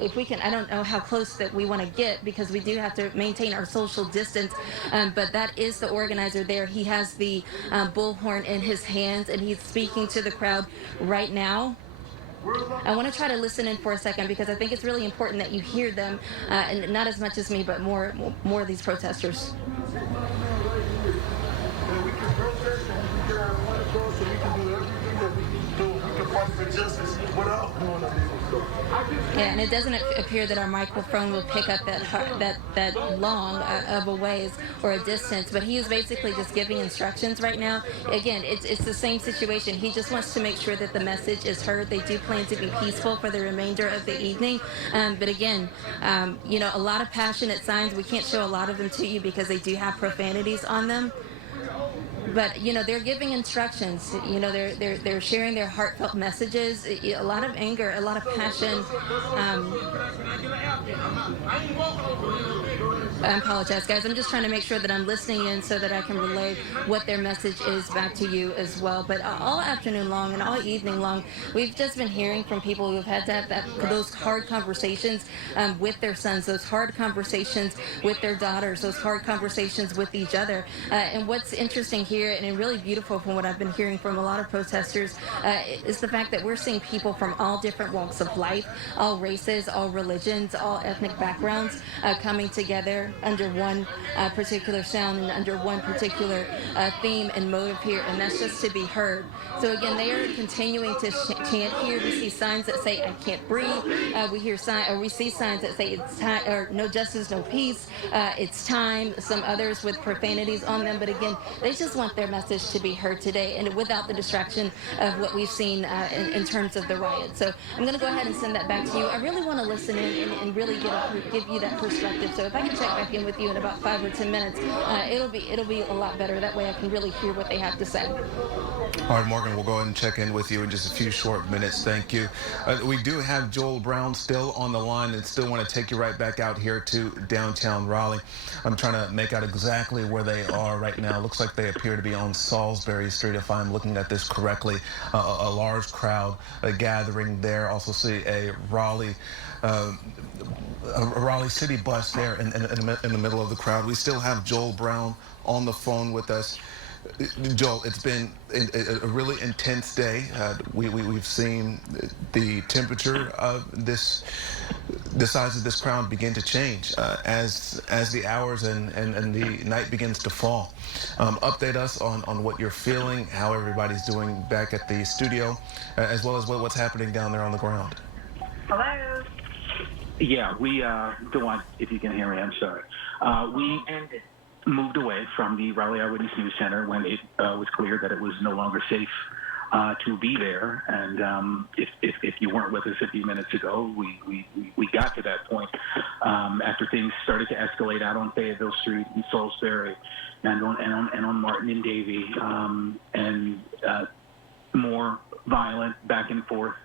if we can, I don't know how close that we want to get, because we do have to maintain our social distance. But that is the organizer there. He has the bullhorn in his hands, and he's speaking to the crowd right now. I want to try to listen in for a second, because I think it's really important that you hear them, and not as much as me, but more of these protesters. We can protest and we can get our point across, and we can do everything that we can do. We can fight for justice without doing a legal stuff. Yeah, and it doesn't appear that our microphone will pick up that long of a ways or a distance, but he is basically just giving instructions right now. Again, it's the same situation. He just wants to make sure that the message is heard. They do plan to be peaceful for the remainder of the evening, but again, a lot of passionate signs. We can't show a lot of them to you because they do have profanities on them. But they're giving instructions. They're sharing their heartfelt messages. A lot of anger, a lot of passion. I apologize, guys. I'm just trying to make sure that I'm listening in so that I can relay what their message is back to you as well. But all afternoon long and all evening long, we've just been hearing from people who have had to have those hard conversations with their sons, those hard conversations with their daughters, those hard conversations with each other. And what's interesting here, and really beautiful from what I've been hearing from a lot of protesters, is the fact that we're seeing people from all different walks of life, all races, all religions, all ethnic backgrounds coming together under one particular sound and under one particular theme and motive here, and that's just to be heard. So again, they are continuing to chant here. We see signs that say "I can't breathe." We see signs that say "It's time," or "No justice, no peace." It's time. Some others with profanities on them, but again, they just want their message to be heard today, and without the distraction of what we've seen in terms of the riot. So I'm going to go ahead and send that back to you. I really want to listen in and really give you that perspective. So if I can check back in with you in about 5 or 10 minutes, it'll be a lot better. That way I can really hear what they have to say. All right, Morgan, we'll go ahead and check in with you in just a few short minutes. Thank you. We do have Joel Brown still on the line, and still want to take you right back out here to downtown Raleigh. I'm trying to make out exactly where they are right now. Looks like they appear to be on Salisbury Street, if I'm looking at this correctly. A large crowd gathering there. Also see a Raleigh city bus there in the middle of the crowd. We still have Joel Brown on the phone with us. Joel, it's been a really intense day. We've seen the temperature of the size of this crowd begin to change as the hours and the night begins to fall. Update us on what you're feeling, how everybody's doing back at the studio, as well as what's happening down there on the ground. Hello? Yeah, we, Dewan, if you can hear me, I'm sorry. We moved away from the Raleigh Eyewitness News Center when it was clear that it was no longer safe to be there. And if you weren't with us a few minutes ago, we got to that point after things started to escalate out on Fayetteville Street and Salisbury and on Martin and Davie. more violent back and forth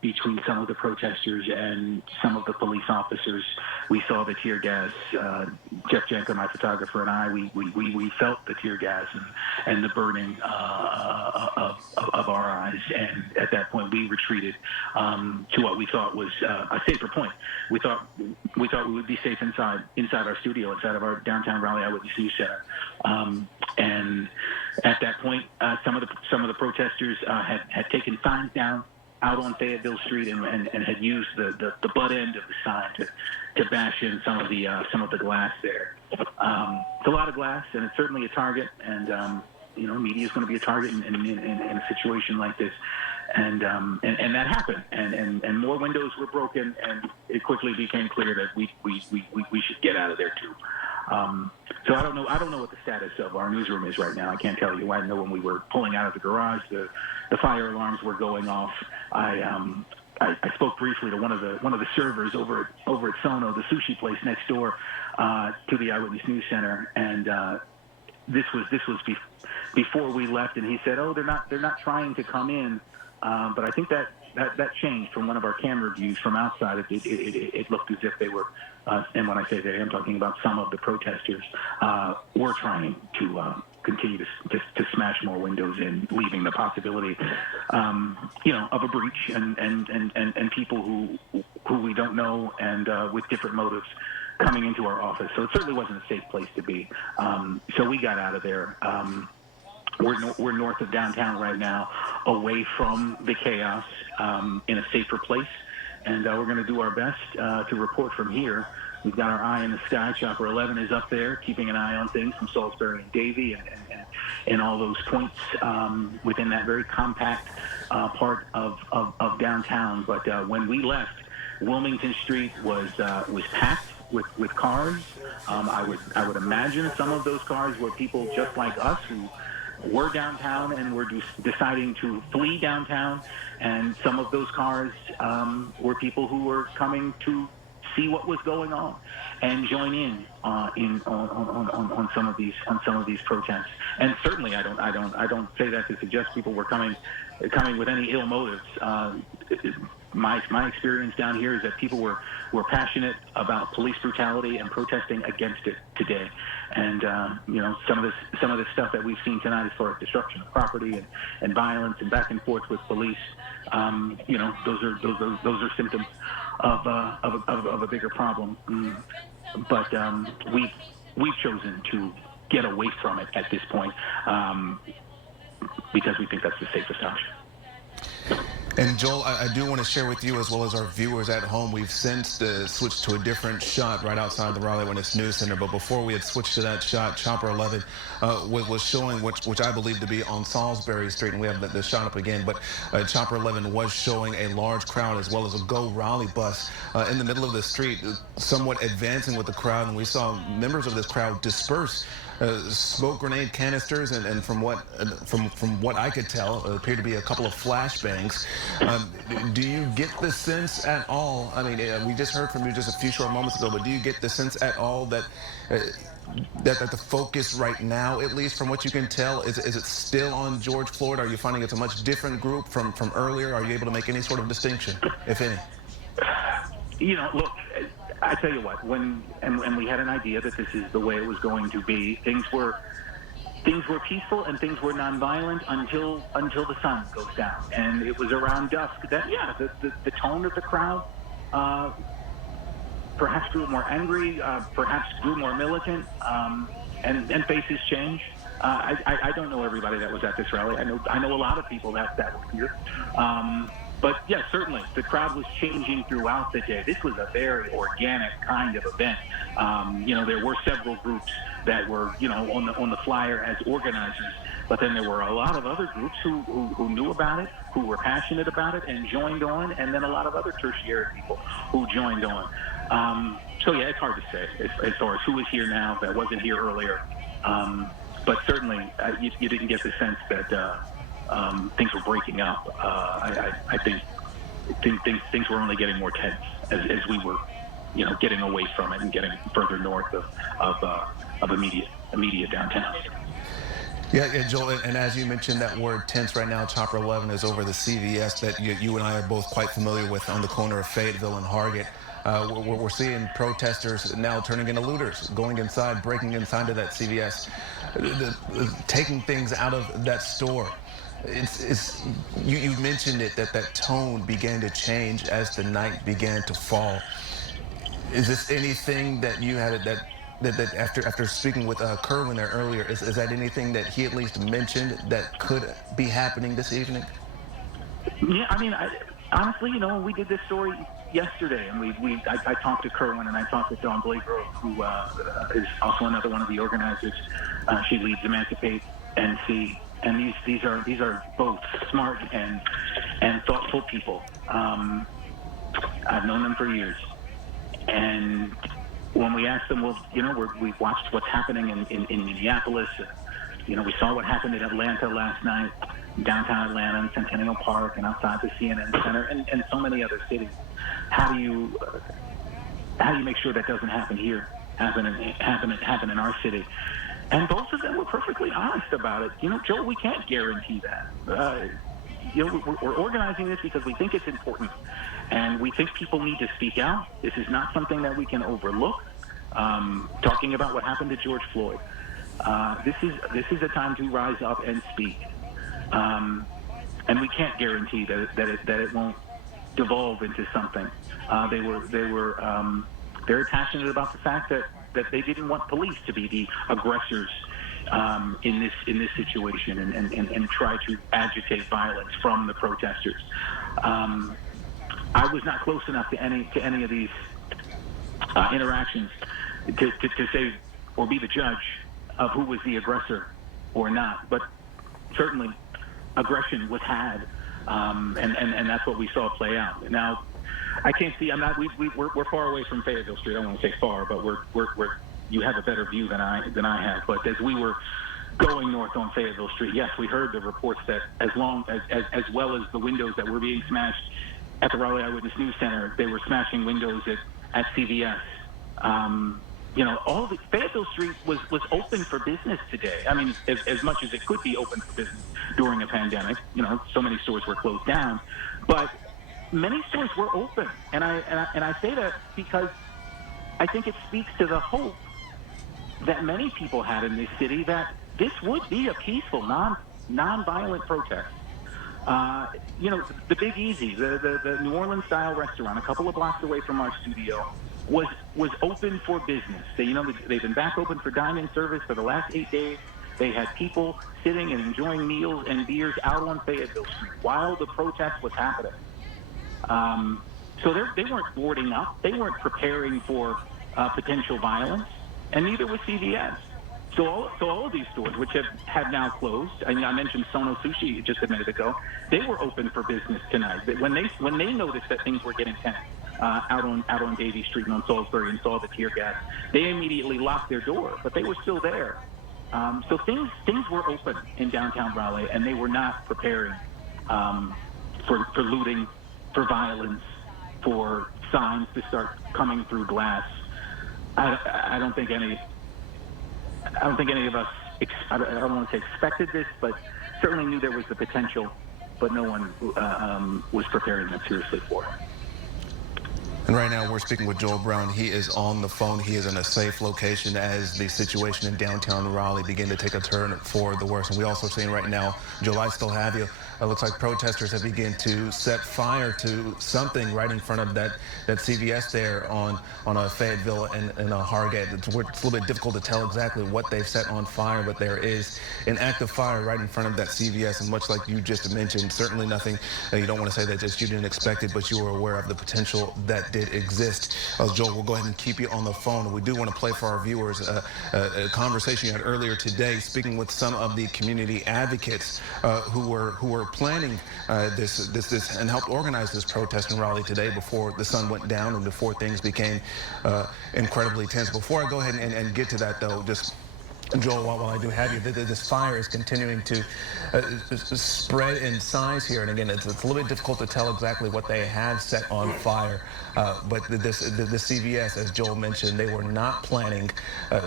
between some of the protesters and some of the police officers. We saw the tear gas. Jeff Janko, my photographer, and I, we felt the tear gas and the burning of our eyes. And at that point, we retreated to what we thought was a safer point. We thought we would be safe inside our studio, inside of our downtown Raleigh Eyewitness News Center. And at that point, some of the protesters had taken signs down out on Fayetteville Street and had used the butt end of the sign to bash in some of the glass there. It's a lot of glass, and it's certainly a target. And media is going to be a target in a situation like this. And that happened, and more windows were broken, and it quickly became clear that we should get out of there too. So I don't know what the status of our newsroom is right now. I can't tell you. I know when we were pulling out of the garage, the fire alarms were going off. I spoke briefly to one of the servers over at Sono, the sushi place next door to the Eyewitness News Center, and this was before we left, and he said, "Oh, they're not trying to come in." But I think that changed from one of our camera views from outside. It looked as if they were, and when I say they, I'm talking about some of the protesters, were trying to continue to smash more windows in, leaving the possibility, of a breach and people who we don't know and with different motives coming into our office. So it certainly wasn't a safe place to be. So we got out of there. We're north of downtown right now, away from the chaos, in a safer place, and we're going to do our best to report from here. We've got our eye in the sky. Chopper 11 is up there, keeping an eye on things from Salisbury and Davie and all those points within that very compact part of downtown. But when we left, Wilmington Street was packed with cars. I would imagine some of those cars were people just like us who were downtown and were deciding to flee downtown, and some of those cars were people who were coming to see what was going on and join in on some of these protests. And certainly, I don't say that to suggest people were coming with any ill motives. My experience down here is that people were passionate about police brutality and protesting against it today. And some of this stuff that we've seen tonight, as far as destruction of property and violence and back and forth with police, those are symptoms of a bigger problem. But we've chosen to get away from it at this point because we think that's the safest option. And Joel, I do want to share with you, as well as our viewers at home, we've since switched to a different shot right outside the Raleigh Eyewitness News Center. But before we had switched to that shot, Chopper 11 was showing, which I believe to be on Salisbury Street, and we have the shot up again. But Chopper 11 was showing a large crowd, as well as a Go Raleigh bus in the middle of the street, somewhat advancing with the crowd. And we saw members of this crowd disperse. Smoke grenade canisters, and from what I could tell, it appeared to be a couple of flashbangs. Do you get the sense at all? I mean, we just heard from you just a few short moments ago, but do you get the sense at all that the focus right now, at least from what you can tell, is it still on George Floyd? Are you finding it's a much different group from earlier? Are you able to make any sort of distinction, if any? Look, I tell you what, when we had an idea that this is the way it was going to be, things were peaceful and things were nonviolent until the sun goes down, and it was around dusk that the tone of the crowd perhaps grew more angry, perhaps grew more militant, and faces change. I don't know everybody that was at this rally. I know a lot of people that were here. But yeah, certainly the crowd was changing throughout the day. This was a very organic kind of event. There were several groups that were, on the flyer as organizers, but then there were a lot of other groups who knew about it, who were passionate about it and joined on, and then a lot of other tertiary people who joined on. So yeah, it's hard to say as far as who is here now that wasn't here earlier. But certainly you didn't get the sense that things were breaking up. I think things were only getting more tense as we were, getting away from it and getting further north of immediate downtown. Yeah, Joel, and as you mentioned that word tense right now, Chopper 11 is over the CVS that you and I are both quite familiar with on the corner of Fayetteville and Hargett. We're seeing protesters now turning into looters, going inside, breaking inside of that CVS, taking things out of that store. You mentioned it, that tone began to change as the night began to fall. Is this anything that you had that after speaking with Kerwin there earlier, is that anything that he at least mentioned that could be happening this evening? Yeah, I mean, honestly, we did this story yesterday, and I talked to Kerwin and I talked to Dawn Blagrove, who is also another one of the organizers. She leads Emancipate NC, and these are both smart and thoughtful people. I've known them for years, and when we asked them, well, we've watched what's happening in Minneapolis, and, we saw what happened in Atlanta last night, downtown Atlanta, in Centennial Park, and outside the CNN Center, and so many other cities. How do you make sure that doesn't happen here, happen in our city? And both of them were perfectly honest about it. Joe, we can't guarantee that. We're organizing this because we think it's important, and we think people need to speak out. This is not something that we can overlook. Talking about what happened to George Floyd, this is a time to rise up and speak, and we can't guarantee that it won't devolve into something. They were very passionate about the fact that they didn't want police to be the aggressors in this situation and try to agitate violence from the protesters. I was not close enough to any of these interactions to say or be the judge of who was the aggressor or not, but certainly aggression was had, and that's what we saw play out. Now, I can't see. We're far away from Fayetteville Street. I don't want to say far, but you have a better view than I have. But as we were going north on Fayetteville Street, yes, we heard the reports that as well as the windows that were being smashed at the Raleigh Eyewitness News Center, they were smashing windows at CVS. Fayetteville Street was open for business today. I mean, as much as it could be open for business during a pandemic. So many stores were closed down, but many stores were open, and I say that because I think it speaks to the hope that many people had in this city that this would be a peaceful, non-violent protest. The Big Easy, the New Orleans style restaurant, a couple of blocks away from our studio, was open for business. They've been back open for dine-in service for the last 8 days. They had people sitting and enjoying meals and beers out on Fayetteville Street while the protest was happening. So they weren't boarding up. They weren't preparing for potential violence, and neither was CVS. So all of these stores, which have now closed, I mentioned Sono Sushi just a minute ago, they were open for business tonight. When they noticed that things were getting tense out on Davie Street and on Salisbury and saw the tear gas, they immediately locked their door, but they were still there. So things were open in downtown Raleigh, and they were not preparing for looting, for violence, for signs to start coming through glass. I don't think any of us, I don't want to say expected this, but certainly knew there was the potential, but no one was preparing that seriously for it. And right now we're speaking with Joel Brown. He is on the phone. He is in a safe location as the situation in downtown Raleigh begin to take a turn for the worse. And we also seeing right now, Joel, I still have you. It looks like protesters have begun to set fire to something right in front of that CVS there on Fayetteville and Hargett. It's a little bit difficult to tell exactly what they've set on fire, but there is an active fire right in front of that CVS. And much like you just mentioned, certainly nothing, you don't want to say that just you didn't expect it, but you were aware of the potential that did exist. Joel, we'll go ahead and keep you on the phone. We do want to play for our viewers a conversation you had earlier today, speaking with some of the community advocates who were planning this and helped organize this protest in Raleigh today before the sun went down and before things became incredibly tense. Before I go ahead and get to that, though, just Joel, while I do have you, this fire is continuing to spread in size here. And again, it's a little bit difficult to tell exactly what they have set on fire. But the CVS, as Joel mentioned, they were not planning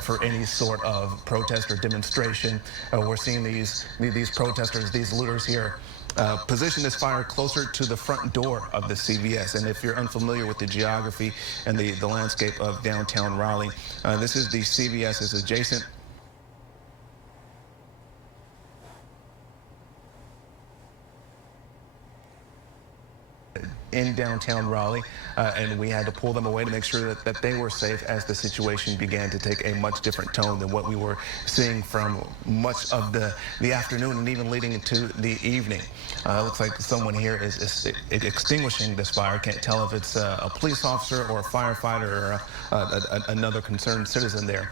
for any sort of protest or demonstration. We're seeing these protesters, these looters here, position this fire closer to the front door of the CVS. And if you're unfamiliar with the geography and the landscape of downtown Raleigh, this is the CVS is adjacent in downtown Raleigh, and we had to pull them away to make sure that they were safe as the situation began to take a much different tone than what we were seeing from much of the afternoon and even leading into the evening. Looks like someone here is extinguishing this fire. Can't tell if it's a police officer or a firefighter or another concerned citizen there.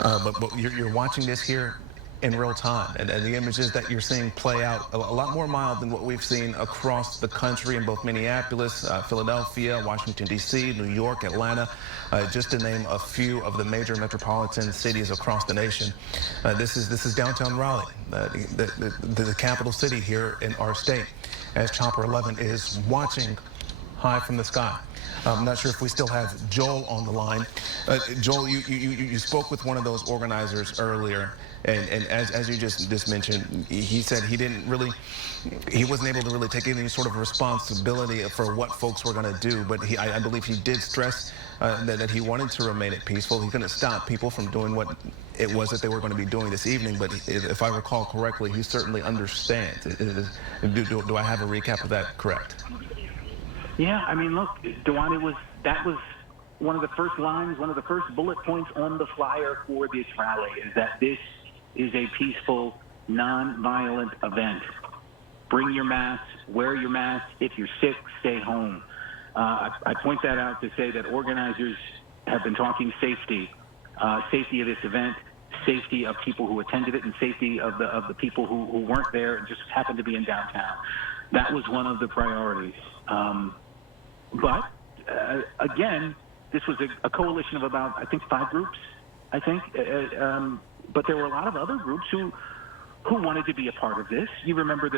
But you're watching this here in real time, and the images that you're seeing play out a lot more mild than what we've seen across the country in both Minneapolis, Philadelphia, Washington, D.C., New York, Atlanta, just to name a few of the major metropolitan cities across the nation. This is downtown Raleigh, the capital city here in our state, as Chopper 11 is watching high from the sky. I'm not sure if we still have Joel on the line. Joel, you spoke with one of those organizers earlier, and as you just mentioned, he said he wasn't able to really take any sort of responsibility for what folks were going to do, but I believe he did stress that he wanted to remain peaceful. He couldn't stop people from doing what it was that they were going to be doing this evening, but if I recall correctly, he certainly understands. Do I have a recap of that correct? Yeah, I mean, look, Dewan, that was one of the first lines, one of the first bullet points on the flyer for this rally, is that this is a peaceful, non-violent event. Bring your mask, wear your mask. If you're sick, stay home. I point that out to say that organizers have been talking safety, safety of this event, safety of people who attended it, and safety of the people who weren't there and just happened to be in downtown. That was one of the priorities. But again, this was a coalition of about, I think, 5 groups, I think. But there were a lot of other groups who wanted to be a part of this. You remember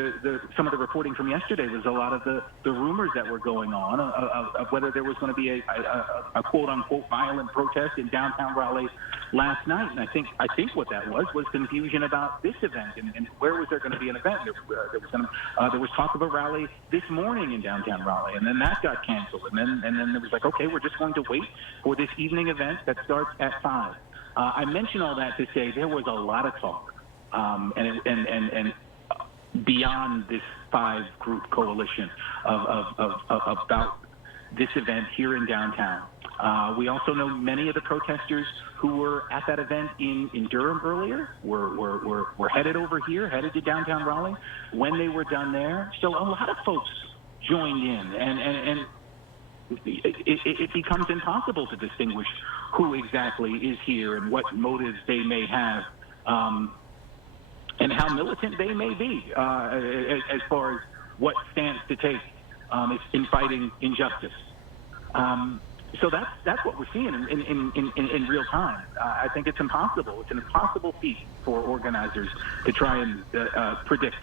some of the reporting from yesterday was a lot of the rumors that were going on of whether there was going to be a quote-unquote violent protest in downtown Raleigh last night. And I think what that was confusion about this event and where was there going to be an event. There was talk of a rally this morning in downtown Raleigh, and then that got canceled. And then it was like, okay, we're just going to wait for this evening event that starts at 5. I mention all that to say there was a lot of talk. And beyond this 5-group coalition about this event here in downtown. We also know many of the protesters who were at that event in Durham earlier were headed over here, headed to downtown Raleigh when they were done there. So a lot of folks joined in, and it becomes impossible to distinguish who exactly is here and what motives they may have. And how militant they may be as far as what stance to take in fighting injustice. So that's what we're seeing in real time. I think it's impossible. It's an impossible feat for organizers to try and predict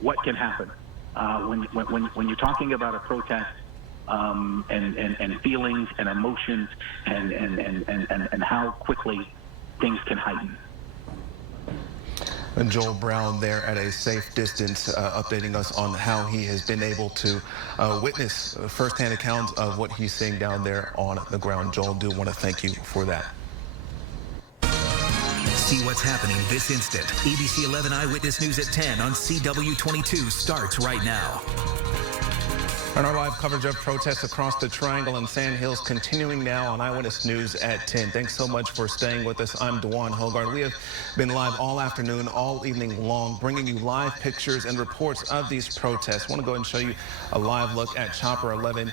what can happen when you're talking about a protest and feelings and emotions and how quickly things can heighten. And Joel Brown there at a safe distance, updating us on how he has been able to witness firsthand accounts of what he's seeing down there on the ground. Joel, do want to thank you for that. See what's happening this instant. ABC 11 Eyewitness News at 10 on CW22 starts right now. And our live coverage of protests across the Triangle and Sand Hills continuing now on Eyewitness News at 10. Thanks so much for staying with us. I'm Dewan Hogard. We have been live all afternoon, all evening long, bringing you live pictures and reports of these protests. I want to go ahead and show you a live look at Chopper 11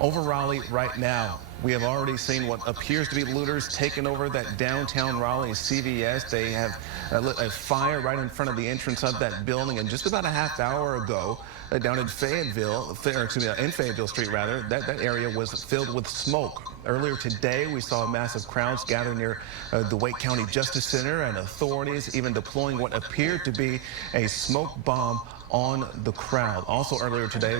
over Raleigh right now. We have already seen what appears to be looters taking over that downtown Raleigh CVS. They have lit a fire right in front of the entrance of that building, and just about a half hour ago, down in Fayetteville, in Fayetteville Street rather, that area was filled with smoke. Earlier today, we saw massive crowds gather near the Wake County Justice Center, and authorities even deploying what appeared to be a smoke bomb on the crowd. Also earlier today,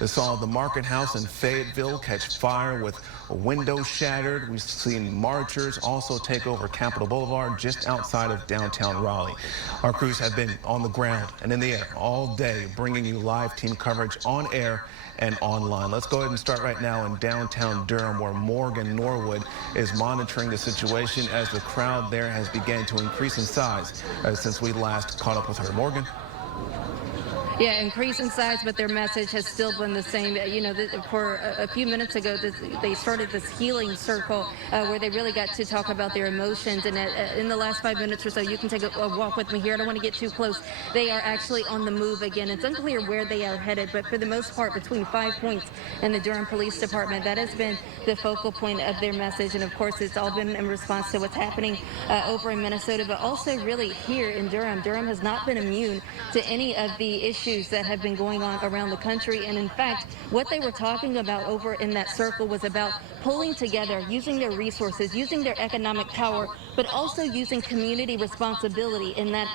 we saw the Market House in Fayetteville catch fire with windows shattered. We've seen marchers also take over Capitol Boulevard just outside of downtown Raleigh. Our crews have been on the ground and in the air all day, bringing you live team coverage on air and online. Let's go ahead and start right now in downtown Durham, where Morgan Norwood is monitoring the situation as the crowd there has begun to increase in size since we last caught up with her. Morgan? Yeah, increase in size, but their message has still been the same. You know, for a few minutes ago, they started this healing circle where they really got to talk about their emotions. And in the last 5 minutes or so, you can take a walk with me here. I don't want to get too close. They are actually on the move again. It's unclear where they are headed, but for the most part, between 5 points and the Durham Police Department, that has been the focal point of their message. And of course, it's all been in response to what's happening over in Minnesota, but also really here in Durham. Durham has not been immune to any of the issues that have been going on around the country. And in fact, what they were talking about over in that circle was about pulling together, using their resources, using their economic power, but also using community responsibility in that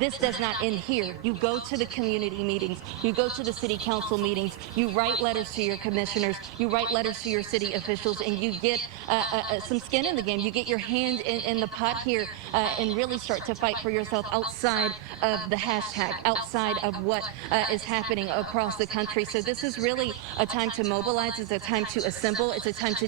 this does not end here. You go to the community meetings, you go to the city council meetings, you write letters to your commissioners, you write letters to your city officials, and you get some skin in the game. You get your hand in the pot here and really start to fight for yourself outside of the hashtag, outside of what is happening across the country. So this is really a time to mobilize. It's a time to assemble. It's a time to